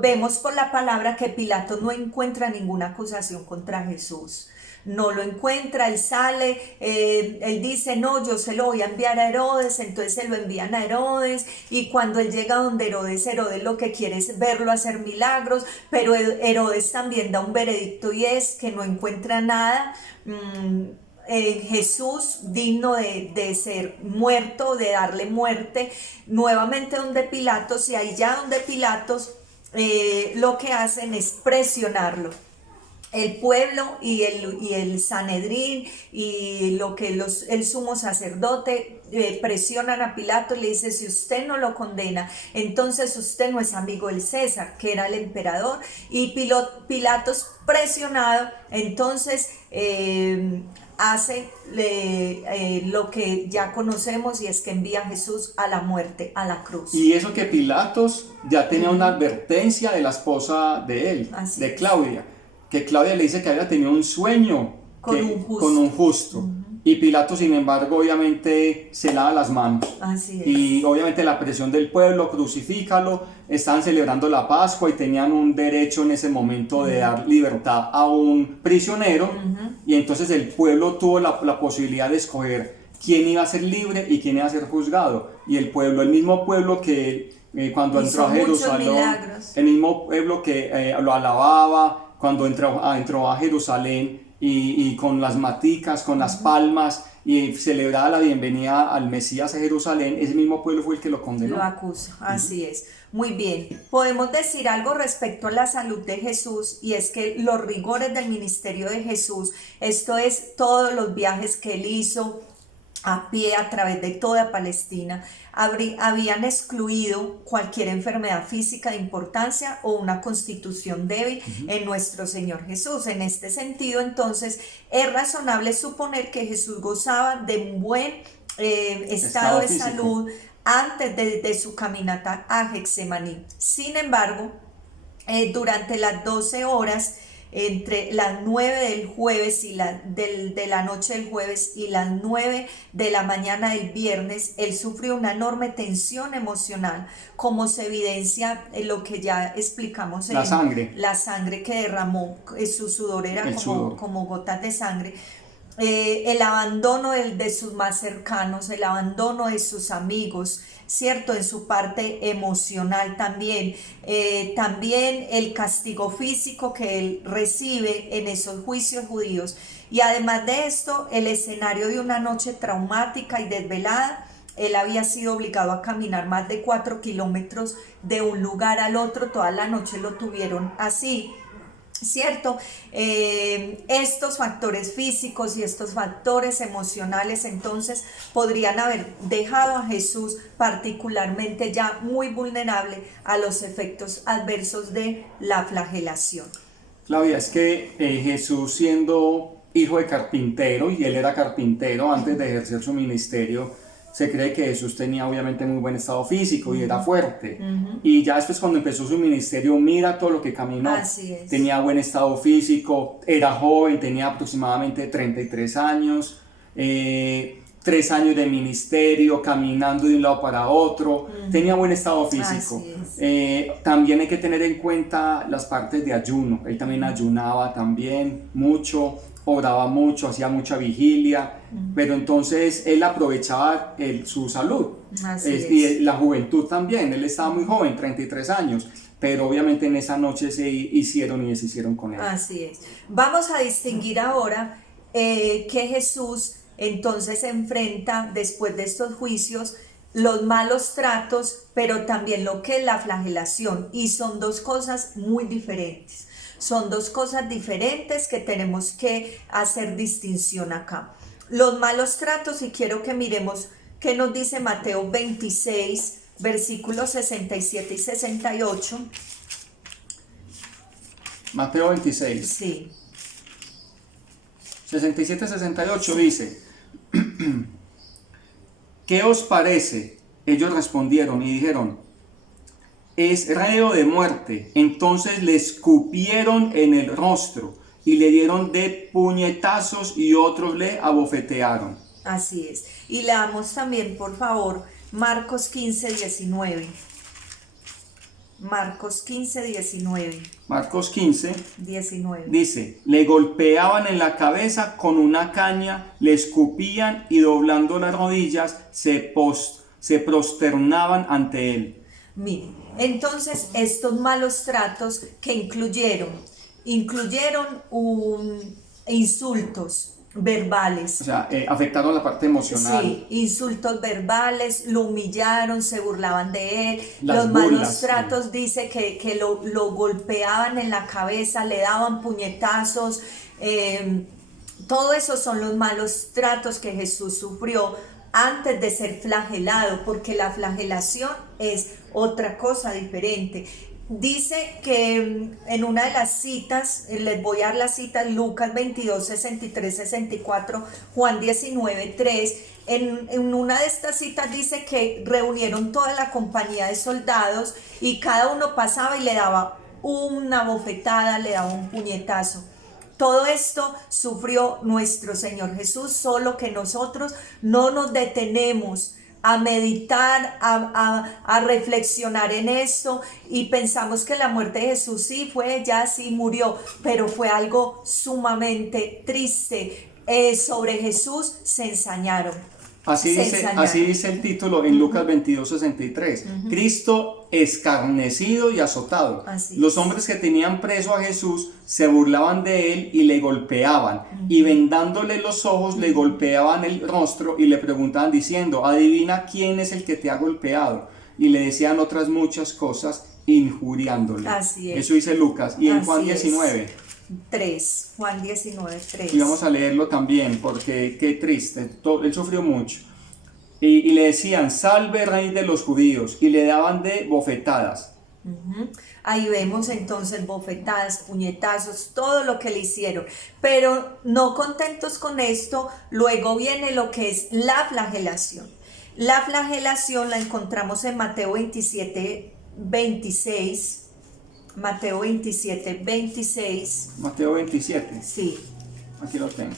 vemos por la palabra que Pilato no encuentra ninguna acusación contra Jesús. No lo encuentra, él sale, él dice, no, yo se lo voy a enviar a Herodes, entonces se lo envían a Herodes, y cuando él llega donde Herodes lo que quiere es verlo hacer milagros, pero Herodes también da un veredicto y es que no encuentra nada. Jesús digno de ser muerto, de darle muerte, nuevamente donde Pilatos, y ahí ya donde Pilatos lo que hacen es presionarlo. El pueblo y el Sanedrín y lo que el sumo sacerdote presionan a Pilato y le dice, si usted no lo condena, entonces usted no es amigo del César, que era el emperador, y Pilatos presionado, entonces hace lo que ya conocemos, y es que envía a Jesús a la muerte, a la cruz. Y eso que Pilatos ya tenía una advertencia de la esposa de él, Así de es. Claudia, que Claudia le dice que había tenido un sueño Con un justo. Y Pilato, sin embargo, obviamente se lava las manos. Así es. Y obviamente la presión del pueblo, crucifícalo, estaban celebrando la Pascua y tenían un derecho en ese momento de dar libertad a un prisionero. Y entonces el pueblo tuvo la posibilidad de escoger quién iba a ser libre y quién iba a ser juzgado. Y el mismo pueblo que cuando entró a Jerusalén, el mismo pueblo que lo alababa, cuando entró a Jerusalén y con las maticas, con las palmas, y celebraba la bienvenida al Mesías a Jerusalén, ese mismo pueblo fue el que lo condenó. Lo acusa, así es. Muy bien, podemos decir algo respecto a la salud de Jesús, y es que los rigores del ministerio de Jesús, esto es todos los viajes que él hizo a pie a través de toda Palestina, habían excluido cualquier enfermedad física de importancia o una constitución débil en nuestro Señor Jesús. En este sentido, entonces, es razonable suponer que Jesús gozaba de un buen estado de físico. salud antes de su caminata a Getsemaní. Sin embargo, durante las 12 horas entre las 9 del jueves de la noche del jueves y las 9 de la mañana del viernes, él sufrió una enorme tensión emocional, como se evidencia en lo que ya explicamos en la sangre que derramó, su sudor era como gotas de sangre. El abandono de sus más cercanos, el abandono de sus amigos, ¿cierto? En su parte emocional también. También el castigo físico que él recibe en esos juicios judíos. Y además de esto, el escenario de una noche traumática y desvelada. Él había sido obligado a caminar más de 4 kilómetros de un lugar al otro, toda la noche lo tuvieron así. ¿Cierto? Estos factores físicos y estos factores emocionales entonces podrían haber dejado a Jesús particularmente ya muy vulnerable a los efectos adversos de la flagelación. Claudia, es que Jesús, siendo hijo de carpintero, y él era carpintero antes de ejercer su ministerio, se cree que Jesús tenía obviamente muy buen estado físico y era fuerte. Y ya después, cuando empezó su ministerio, mira todo lo que caminó. Tenía buen estado físico, era joven, tenía aproximadamente 33 años, 3 años de ministerio, caminando de un lado para otro, tenía buen estado físico. También hay que tener en cuenta las partes de ayuno. Él también ayunaba también mucho, oraba mucho, hacía mucha vigilia, pero entonces él aprovechaba su salud. Y la juventud también. Él estaba muy joven, 33 años, pero obviamente en esa noche se hicieron y deshicieron con él. Así es. Vamos a distinguir ahora que Jesús entonces enfrenta, después de estos juicios, los malos tratos, pero también lo que es la flagelación, y son dos cosas muy diferentes. Son dos cosas diferentes que tenemos que hacer distinción acá. Los malos tratos, y quiero que miremos qué nos dice Mateo 26, versículos 67 y 68. Mateo 26. Sí. 67-68 dice: ¿qué os parece? Ellos respondieron y dijeron: es reo de muerte. Entonces le escupieron en el rostro y le dieron de puñetazos, y otros le abofetearon. Así es. Y leamos también, por favor, Marcos 15:19. Marcos 15:19. Marcos 15:19 dice: le golpeaban en la cabeza con una caña, le escupían y doblando las rodillas se prosternaban ante él. Miren, entonces estos malos tratos que incluyeron insultos verbales. O sea, afectaron la parte emocional. Sí, insultos verbales, lo humillaron, se burlaban de él. Los malos tratos, dice que lo golpeaban en la cabeza, le daban puñetazos. Todo eso son los malos tratos que Jesús sufrió antes de ser flagelado, porque la flagelación es otra cosa diferente. Dice que en una de las citas, les voy a dar las citas, Lucas 22, 63, 64, Juan 19, 3, en una de estas citas dice que reunieron toda la compañía de soldados y cada uno pasaba y le daba una bofetada, le daba un puñetazo. Todo esto sufrió nuestro Señor Jesús, solo que nosotros no nos detenemos a meditar, a reflexionar en esto, y pensamos que la muerte de Jesús sí fue, ya sí murió, pero fue algo sumamente triste. Sobre Jesús se ensañaron. Así dice el título en Lucas 22, 63. Cristo escarnecido y azotado. Los hombres que tenían preso a Jesús se burlaban de él y le golpeaban, y vendándole los ojos le golpeaban el rostro y le preguntaban diciendo: adivina quién es el que te ha golpeado. Y le decían otras muchas cosas injuriándole. Eso dice Lucas. Y en Juan 19. 3, Juan 19, 3. Y vamos a leerlo también, porque qué triste, él sufrió mucho. Y le decían: salve, rey de los judíos, y le daban de bofetadas. Ahí vemos entonces bofetadas, puñetazos, todo lo que le hicieron. Pero no contentos con esto, luego viene lo que es la flagelación. La flagelación la encontramos en Mateo 27, 26. Mateo 27, 26. Mateo 27. Sí. Aquí lo tengo.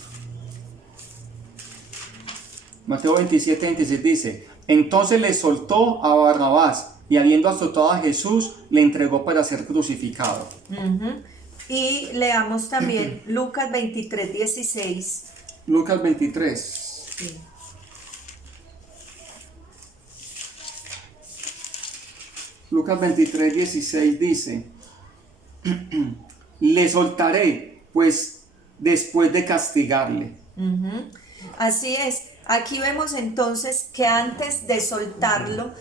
Mateo 27, 26 dice: entonces le soltó a Barrabás, y habiendo azotado a Jesús, le entregó para ser crucificado. Ujú. Y leamos también Lucas 23, 16. Lucas 23. Sí. Lucas 23, 16 dice: le soltaré, pues después de castigarle. Ujú. Así es. Aquí vemos entonces que antes de soltarlo,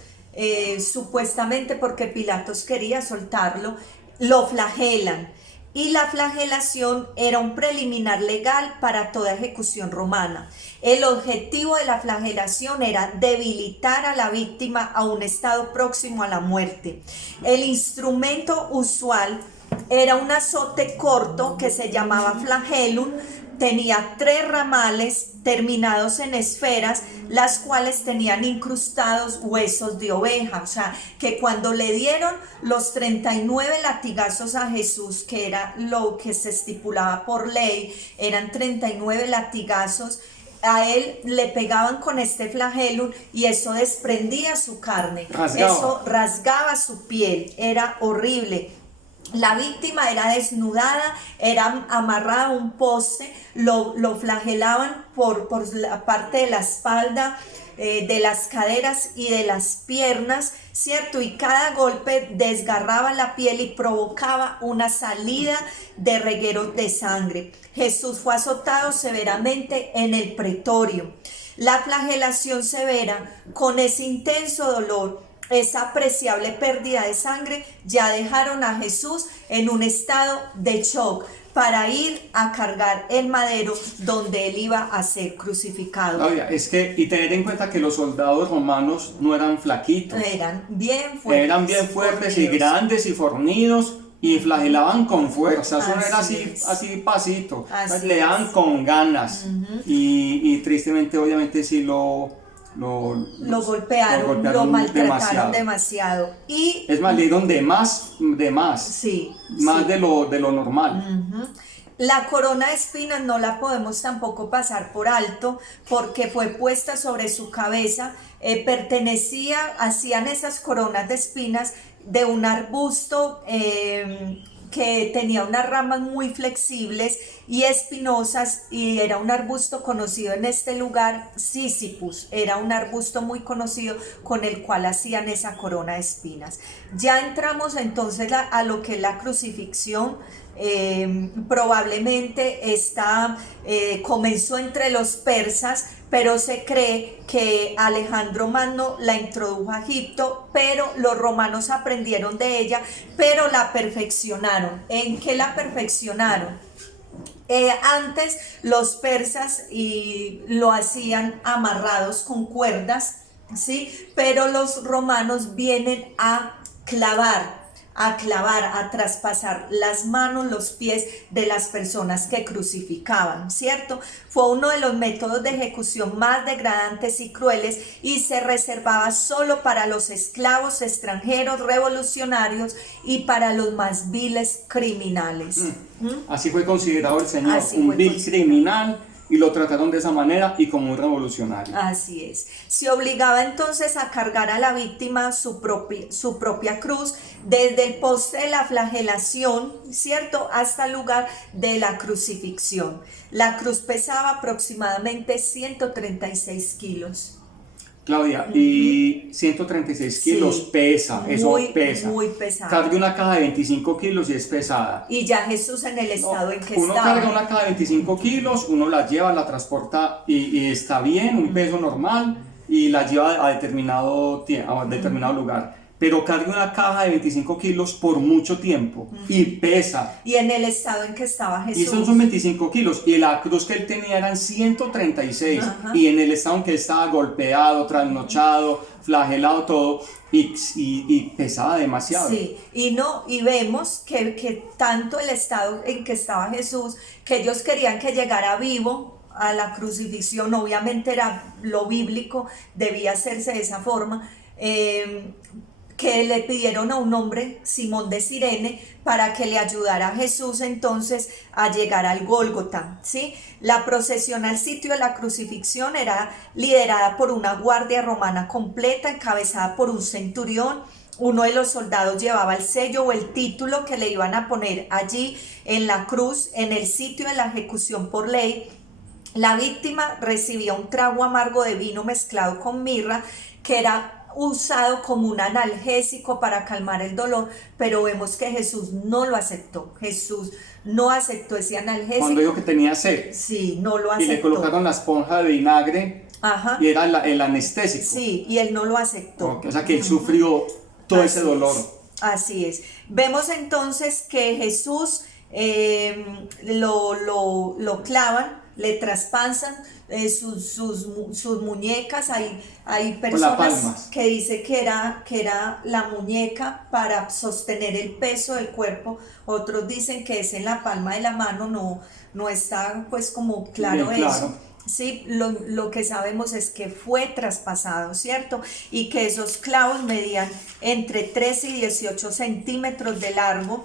supuestamente porque Pilatos quería soltarlo, lo flagelan. Y la flagelación era un preliminar legal para toda ejecución romana. El objetivo de la flagelación era debilitar a la víctima a un estado próximo a la muerte. El instrumento usual era un azote corto que se llamaba flagellum. Tenía 3 ramales terminados en esferas, las cuales tenían incrustados huesos de oveja. O sea, que cuando le dieron los 39 latigazos a Jesús, que era lo que se estipulaba por ley, eran 39 latigazos, a él le pegaban con este flagelo y eso desprendía su carne, eso rasgaba su piel, era horrible. La víctima era desnudada, era amarrada a un poste, lo flagelaban por la parte de la espalda, de las caderas y de las piernas, ¿cierto? Y cada golpe desgarraba la piel y provocaba una salida de regueros de sangre. Jesús fue azotado severamente en el pretorio. La flagelación severa, con ese intenso dolor, esa apreciable pérdida de sangre, ya dejaron a Jesús en un estado de shock para ir a cargar el madero donde él iba a ser crucificado. Claudia, es que, y tener en cuenta que los soldados romanos no eran flaquitos. Eran bien fuertes. Eran bien fuertes fornidos. y grandes y fornidos y flagelaban con fuerza. Eso no era Así así pasito. Así Le daban es. con ganas. Y tristemente, obviamente, sí lo golpearon, lo maltrataron demasiado. Y es más, le dieron de más, sí, más sí. de lo normal. Ujú. La corona de espinas no la podemos tampoco pasar por alto porque fue puesta sobre su cabeza, hacían esas coronas de espinas de un arbusto que tenía unas ramas muy flexibles y espinosas, y era un arbusto conocido en este lugar, Sísifus, era un arbusto muy conocido con el cual hacían esa corona de espinas. Ya entramos entonces a lo que es la crucifixión. Probablemente comenzó entre los persas, pero se cree que Alejandro Magno la introdujo a Egipto, pero los romanos aprendieron de ella, pero la perfeccionaron. ¿En qué la perfeccionaron? Antes los persas lo hacían amarrados con cuerdas, ¿sí? Pero los romanos vienen a clavar, a traspasar las manos, los pies de las personas que crucificaban, ¿cierto? Fue uno de los métodos de ejecución más degradantes y crueles y se reservaba solo para los esclavos extranjeros revolucionarios y para los más viles criminales. Así fue considerado el Señor, un vil criminal, y lo trataron de esa manera y como un revolucionario. Así es. Se obligaba entonces a cargar a la víctima su propia cruz desde el poste de la flagelación, ¿cierto?, hasta el lugar de la crucifixión. La cruz pesaba aproximadamente 136 kilos. Claudia, y 136 kilos Sí, pesa, eso pesa. Muy pesada. Cargue una caja de 25 kilos y es pesada. Y ya Jesús en el estado en que uno estaba. carga una caja de 25 kilos, uno la lleva, la transporta y está bien, un peso normal, y la lleva a determinado lugar. Pero carga una caja de 25 kilos por mucho tiempo y pesa. Y en el estado en que estaba Jesús. Y esos son 25 kilos. Y la cruz que él tenía eran 136. Ajá. Y en el estado en que él estaba golpeado, trasnochado, flagelado, todo. Y pesaba demasiado. Sí, y vemos que tanto el estado en que estaba Jesús, que ellos querían que llegara vivo a la crucifixión, obviamente era lo bíblico, debía hacerse de esa forma. que le pidieron a un hombre, Simón de Cirene, para que le ayudara a Jesús entonces a llegar al Gólgota, ¿sí? La procesión al sitio de la crucifixión era liderada por una guardia romana completa, encabezada por un centurión. Uno de los soldados llevaba el sello o el título que le iban a poner allí en la cruz, en el sitio de la ejecución por ley. La víctima recibía un trago amargo de vino mezclado con mirra, que era usado como un analgésico para calmar el dolor, pero vemos que Jesús no lo aceptó. Jesús no aceptó ese analgésico. Cuando dijo que tenía sed. Sí, no lo aceptó. Y le colocaron la esponja de vinagre. Ajá. Y era el anestésico. Sí, y él no lo aceptó. Okay, o sea que él sufrió todo ese dolor. Así es. Vemos entonces que Jesús lo clavan, le traspasan sus muñecas. Hay personas que dicen que era la muñeca para sostener el peso del cuerpo. Otros dicen que es en la palma de la mano. No está pues como claro eso. Sí, lo que sabemos es que fue traspasado, ¿cierto? Y que esos clavos medían entre 13 y 18 centímetros de largo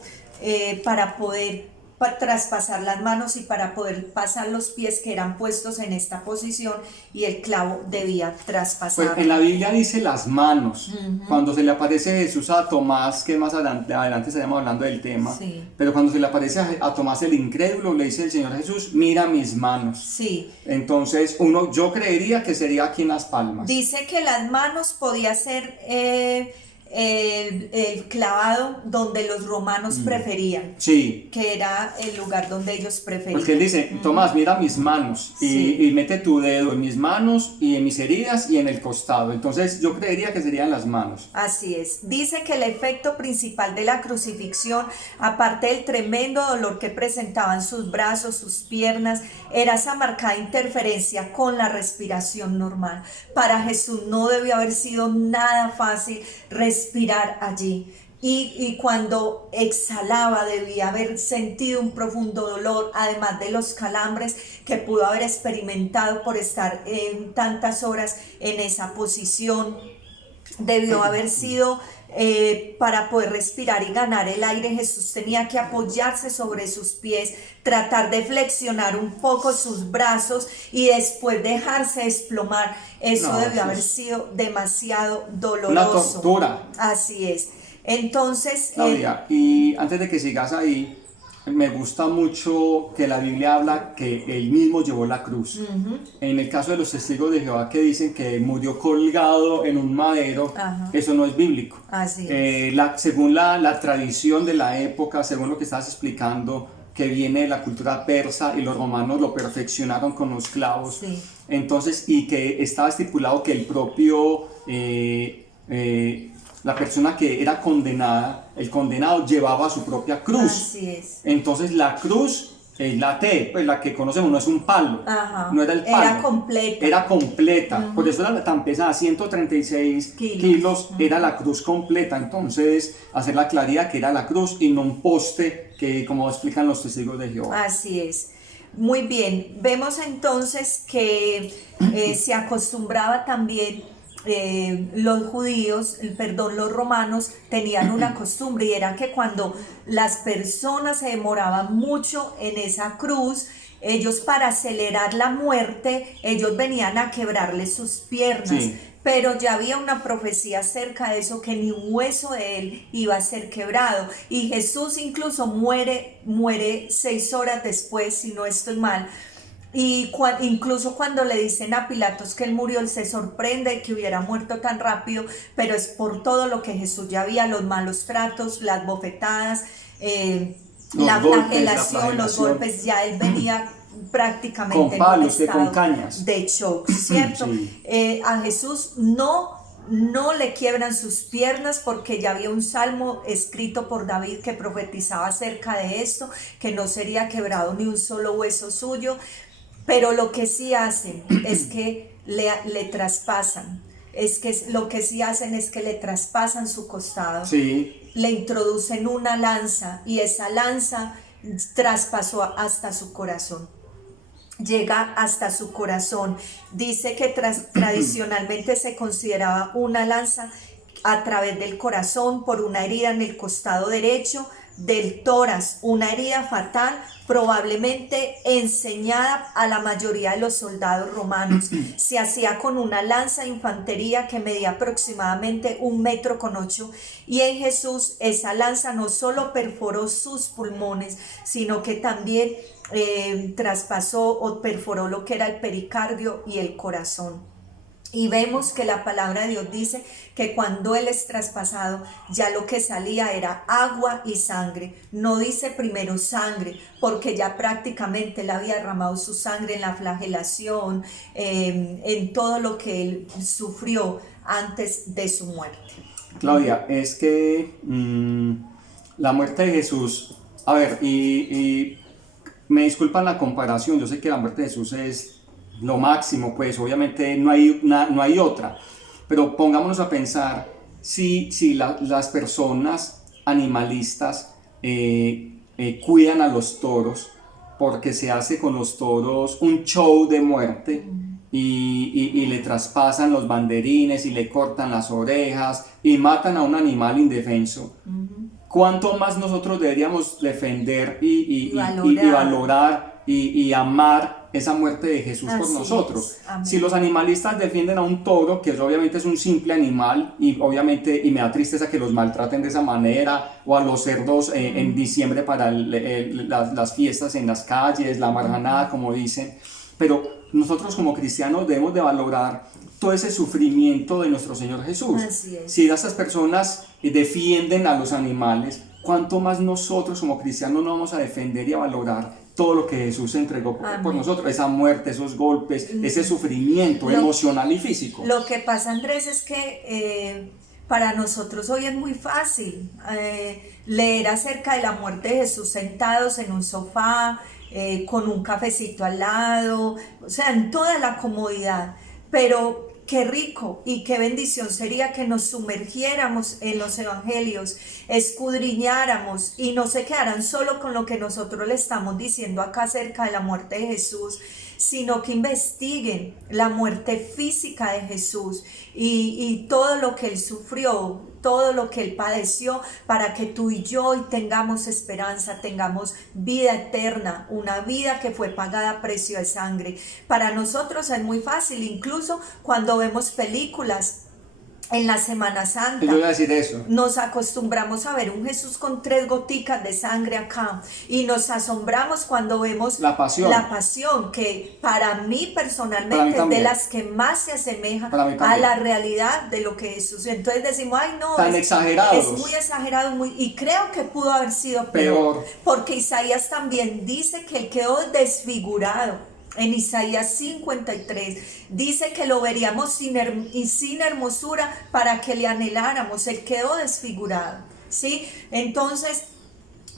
para poder traspasar las manos y para poder pasar los pies que eran puestos en esta posición, y el clavo debía traspasar. Pues en la Biblia dice las manos. Cuando se le aparece Jesús a Tomás, que más adelante estaremos hablando del tema, sí. Pero cuando se le aparece a Tomás el incrédulo, le dice el Señor Jesús, mira mis manos. Sí. Entonces yo creería que sería aquí en las palmas. Dice que las manos podía ser el clavado donde los romanos preferían, sí. Que era el lugar donde ellos preferían. Porque él dice, Tomás, mira mis manos, sí. y mete tu dedo en mis manos y en mis heridas y en el costado. Entonces yo creería que serían las manos. Así es. Dice que el efecto principal de la crucifixión, aparte del tremendo dolor que presentaban sus brazos, sus piernas, era esa marcada interferencia con la respiración normal. Para Jesús no debió haber sido nada fácil respirar allí. Y cuando exhalaba debía haber sentido un profundo dolor, además de los calambres que pudo haber experimentado por estar en tantas horas en esa posición. Debió haber sido para poder respirar y ganar el aire. Jesús tenía que apoyarse sobre sus pies, tratar de flexionar un poco sus brazos y después dejarse desplomar. Eso debió haber sido demasiado doloroso. Una tortura. Así es. Entonces, Claudia, y antes de que sigas ahí, me gusta mucho que la Biblia habla que él mismo llevó la cruz. En el caso de los testigos de Jehová que dicen que murió colgado en un madero, eso no es bíblico. Así es. Según la tradición de la época, según lo que estabas explicando, que viene de la cultura persa y los romanos lo perfeccionaron con los clavos. Sí. Entonces, y que estaba estipulado que el propio... la persona que era condenada, el condenado llevaba su propia cruz. Así es. Entonces la cruz es la T, pues la que conocemos, no es un palo. No era el palo. Era completa. Era completa. Por eso era tan pesada, 136 kilos, era la cruz completa. Entonces, hacer la claridad que era la cruz y no un poste, que como explican los testigos de Jehová. Así es. Muy bien. Vemos entonces que se acostumbraba también. Los romanos tenían una costumbre, y era que cuando las personas se demoraban mucho en esa cruz, ellos, para acelerar la muerte, ellos venían a quebrarles sus piernas. Sí. Pero ya había una profecía acerca de eso, que ni un hueso de él iba a ser quebrado, y Jesús incluso muere 6 horas después, si no estoy mal. Y incluso cuando le dicen a Pilatos que él murió, él se sorprende de que hubiera muerto tan rápido, pero es por todo lo que Jesús ya había, los malos tratos, las bofetadas, la flagelación, los golpes. Ya él venía prácticamente con palos, en un estado con cañas de shock, ¿cierto? Sí. A Jesús no le quiebran sus piernas, porque ya había un salmo escrito por David que profetizaba acerca de esto, que no sería quebrado ni un solo hueso suyo. Pero lo que sí hacen es que le traspasan, lo que sí hacen es que le traspasan su costado, sí. Le introducen una lanza, y esa lanza traspasó hasta su corazón. Llega hasta su corazón. Dice que tradicionalmente se consideraba una lanza a través del corazón por una herida en el costado derecho, del tórax, una herida fatal, probablemente enseñada a la mayoría de los soldados romanos. Se hacía con una lanza de infantería que medía aproximadamente 1,8 metros, y en Jesús esa lanza no solo perforó sus pulmones, sino que también traspasó o perforó lo que era el pericardio y el corazón. Y vemos que la palabra de Dios dice que cuando Él es traspasado, ya lo que salía era agua y sangre. No dice primero sangre, porque ya prácticamente Él había derramado su sangre en la flagelación, en todo lo que Él sufrió antes de su muerte. Claudia, es que la muerte de Jesús, a ver, y me disculpan la comparación, yo sé que la muerte de Jesús es lo máximo, pues obviamente no hay otra, pero pongámonos a pensar si las personas animalistas cuidan a los toros, porque se hace con los toros un show de muerte y le traspasan los banderines y le cortan las orejas y matan a un animal indefenso. ¿Cuánto más nosotros deberíamos defender y valorar y amar esa muerte de Jesús por nosotros? Si los animalistas defienden a un toro, que obviamente es un simple animal, y obviamente y me da tristeza que los maltraten de esa manera, o a los cerdos en diciembre para las fiestas en las calles, la marranada como dicen, pero nosotros como cristianos debemos de valorar todo ese sufrimiento de nuestro Señor Jesús. Si esas personas defienden a los animales, ¿cuánto más nosotros como cristianos no vamos a defender y a valorar todo lo que Jesús entregó por nosotros? Esa muerte, esos golpes, ese sufrimiento emocional y físico. Lo que pasa, Andrés, es que para nosotros hoy es muy fácil leer acerca de la muerte de Jesús sentados en un sofá, con un cafecito al lado, o sea, en toda la comodidad, pero qué rico y qué bendición sería que nos sumergiéramos en los evangelios, escudriñáramos y no se quedaran solo con lo que nosotros le estamos diciendo acá acerca de la muerte de Jesús, sino que investiguen la muerte física de Jesús y todo lo que Él sufrió, todo lo que Él padeció, para que tú y yo hoy tengamos esperanza, tengamos vida eterna, una vida que fue pagada a precio de sangre. Para nosotros es muy fácil, incluso cuando vemos películas en la Semana Santa, yo voy a decir eso. Nos acostumbramos a ver un Jesús con 3 goticas de sangre acá, y nos asombramos cuando vemos la pasión, que para mí personalmente es de las que más se asemeja a la realidad de lo que Jesús. Entonces decimos, ay no, tan exagerados. Es muy exagerado, y creo que pudo haber sido peor, porque Isaías también dice que él quedó desfigurado. En Isaías 53 dice que lo veríamos sin hermosura para que le anheláramos. Él quedó desfigurado, ¿sí? Entonces,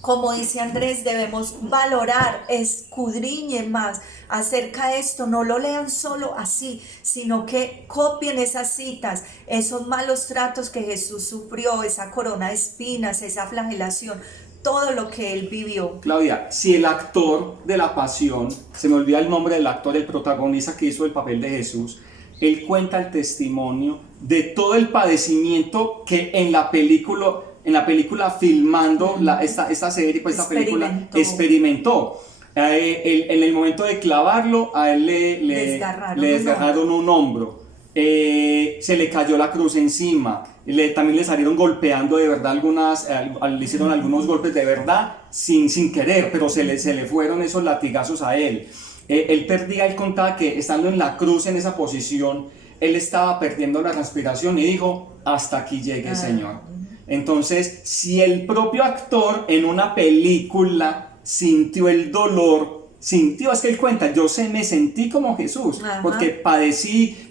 como dice Andrés, debemos valorar, escudriñen más acerca de esto. No lo lean solo así, sino que copien esas citas, esos malos tratos que Jesús sufrió, esa corona de espinas, esa flagelación, todo lo que Él vivió. Claudia, si el actor de la pasión, se me olvida el nombre del actor, el protagonista que hizo el papel de Jesús, él cuenta el testimonio de todo el padecimiento que en la película filmando esta serie, pues esta película experimentó. En el momento de clavarlo, a él le desgarraron un hombro. Se le cayó la cruz encima, también le salieron golpeando de verdad le hicieron algunos golpes de verdad sin querer, pero se le fueron esos latigazos a él. Él contaba que estando en la cruz en esa posición, él estaba perdiendo la respiración y dijo, hasta aquí llegue, Señor. Entonces, si el propio actor en una película sintió el dolor, es que él cuenta, me sentí como Jesús, porque padecí,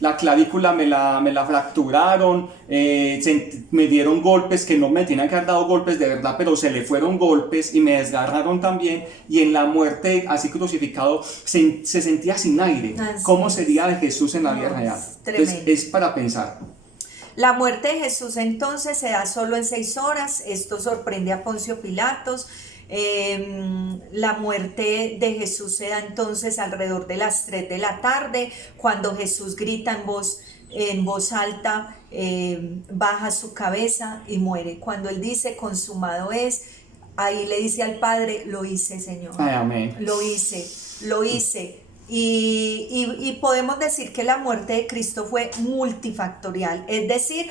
la clavícula me la fracturaron, me dieron golpes que no me tenían que haber dado golpes de verdad, pero se le fueron golpes y me desgarraron también, y en la muerte, así crucificado, se sentía sin aire. ¿Cómo sería de Jesús en la vida real? Entonces, es para pensar. La muerte de Jesús entonces se da solo en 6 horas, esto sorprende a Poncio Pilatos. La muerte de Jesús se da entonces alrededor de las 3 de la tarde, cuando Jesús grita en voz en voz alta, baja su cabeza y muere. Cuando él dice consumado es, ahí le dice al Padre, lo hice, Señor. Ay, amén. Lo hice, lo hice. Y podemos decir que la muerte de Cristo fue multifactorial, es decir,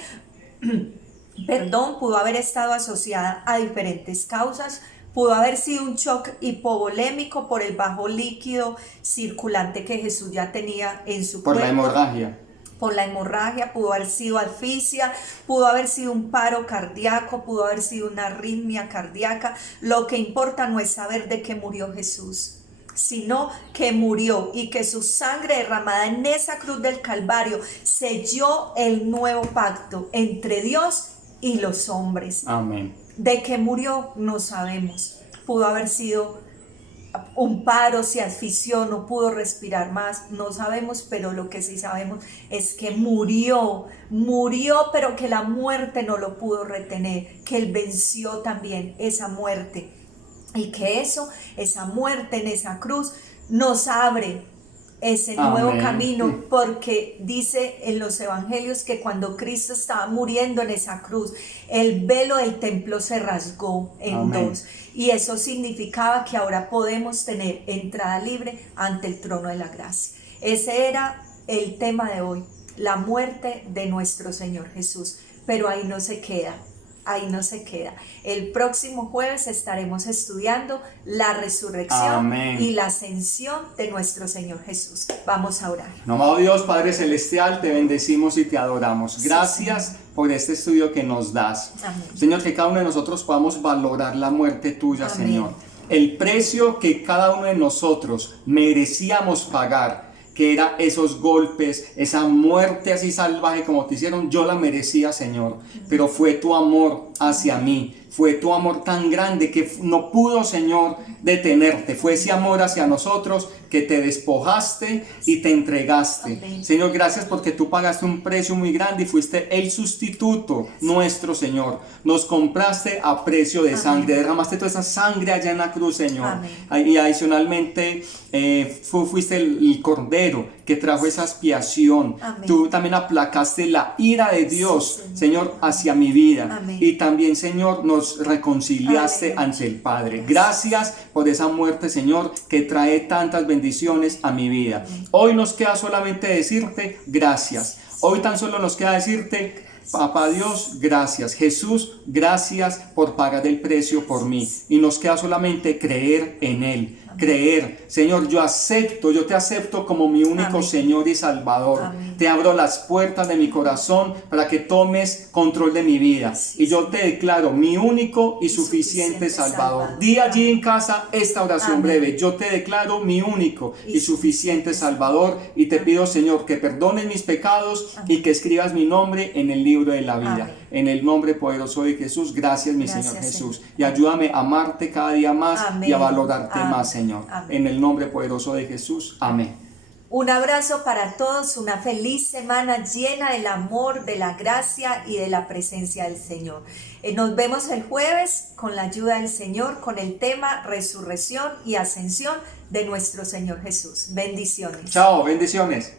perdón, pudo haber estado asociada a diferentes causas. Pudo haber sido un shock hipovolémico por el bajo líquido circulante que Jesús ya tenía en su Por cuerpo. la hemorragia. Por la hemorragia, pudo haber sido asfixia, pudo haber sido un paro cardíaco, pudo haber sido una arritmia cardíaca. Lo que importa no es saber de qué murió Jesús, sino que murió y que su sangre derramada en esa cruz del Calvario selló el nuevo pacto entre Dios y los hombres. Amén. De qué murió no sabemos. Pudo haber sido un paro, se asfixió, no pudo respirar más, no sabemos, pero lo que sí sabemos es que murió, pero que la muerte no lo pudo retener, que él venció también esa muerte y que esa muerte en esa cruz nos abre ese nuevo Amén. Camino, porque dice en los evangelios que cuando Cristo estaba muriendo en esa cruz, el velo del templo se rasgó en Amén. dos, y eso significaba que ahora podemos tener entrada libre ante el trono de la gracia. Ese era el tema de hoy, la muerte de nuestro Señor Jesús, pero ahí no se queda. Ahí no se queda. El próximo jueves estaremos estudiando la resurrección Amén. y la ascensión de nuestro Señor Jesús. Vamos a orar. Amado Dios, Padre Celestial, te bendecimos y te adoramos. Gracias por este estudio que nos das. Amén. Señor, que cada uno de nosotros podamos valorar la muerte tuya, Amén. Señor. El precio que cada uno de nosotros merecíamos pagar, que era esos golpes, esa muerte así salvaje como te hicieron, yo la merecía, Señor, pero fue tu amor hacia mí, fue tu amor tan grande que no pudo, Señor, detenerte, fue ese amor hacia nosotros que te despojaste y te entregaste. Amén. Señor, gracias porque tú pagaste un precio muy grande y fuiste el sustituto nuestro, Señor. Nos compraste a precio de sangre, derramaste toda esa sangre allá en la cruz, Señor. Amén. Y adicionalmente fuiste el cordero que trajo esa expiación. Amén. Tú también aplacaste la ira de Dios, Sí, Señor, hacia mi vida. Amén. Y también, Señor, nos reconciliaste Amén. ante el Padre. Gracias por esa muerte, Señor, que trae tantas bendiciones a mi vida. Hoy nos queda solamente decirte gracias. Hoy tan solo nos queda decirte, Papá Dios, gracias. Jesús, gracias por pagar el precio por mí. Y nos queda solamente creer en Él. Creer, Señor, yo te acepto como mi único Amén. Señor y Salvador. Amén. Te abro las puertas de mi corazón para que tomes control de mi vida. Y yo te declaro mi único y suficiente Salvador. Di allí en casa esta oración Amén. breve. Yo te declaro mi único y suficiente Salvador. Y te pido, Señor, que perdones mis pecados y que escribas mi nombre en el libro de la vida. Amén. En el nombre poderoso de Jesús. Gracias, mi Gracias, Señor Jesús. Señor. Y ayúdame a amarte cada día más Amén. y a valorarte Amén. más, Señor. Amén. En el nombre poderoso de Jesús. Amén. Un abrazo para todos, una feliz semana llena del amor, de la gracia y de la presencia del Señor. Nos vemos el jueves con la ayuda del Señor con el tema resurrección y ascensión de nuestro Señor Jesús. Bendiciones. Chao, bendiciones.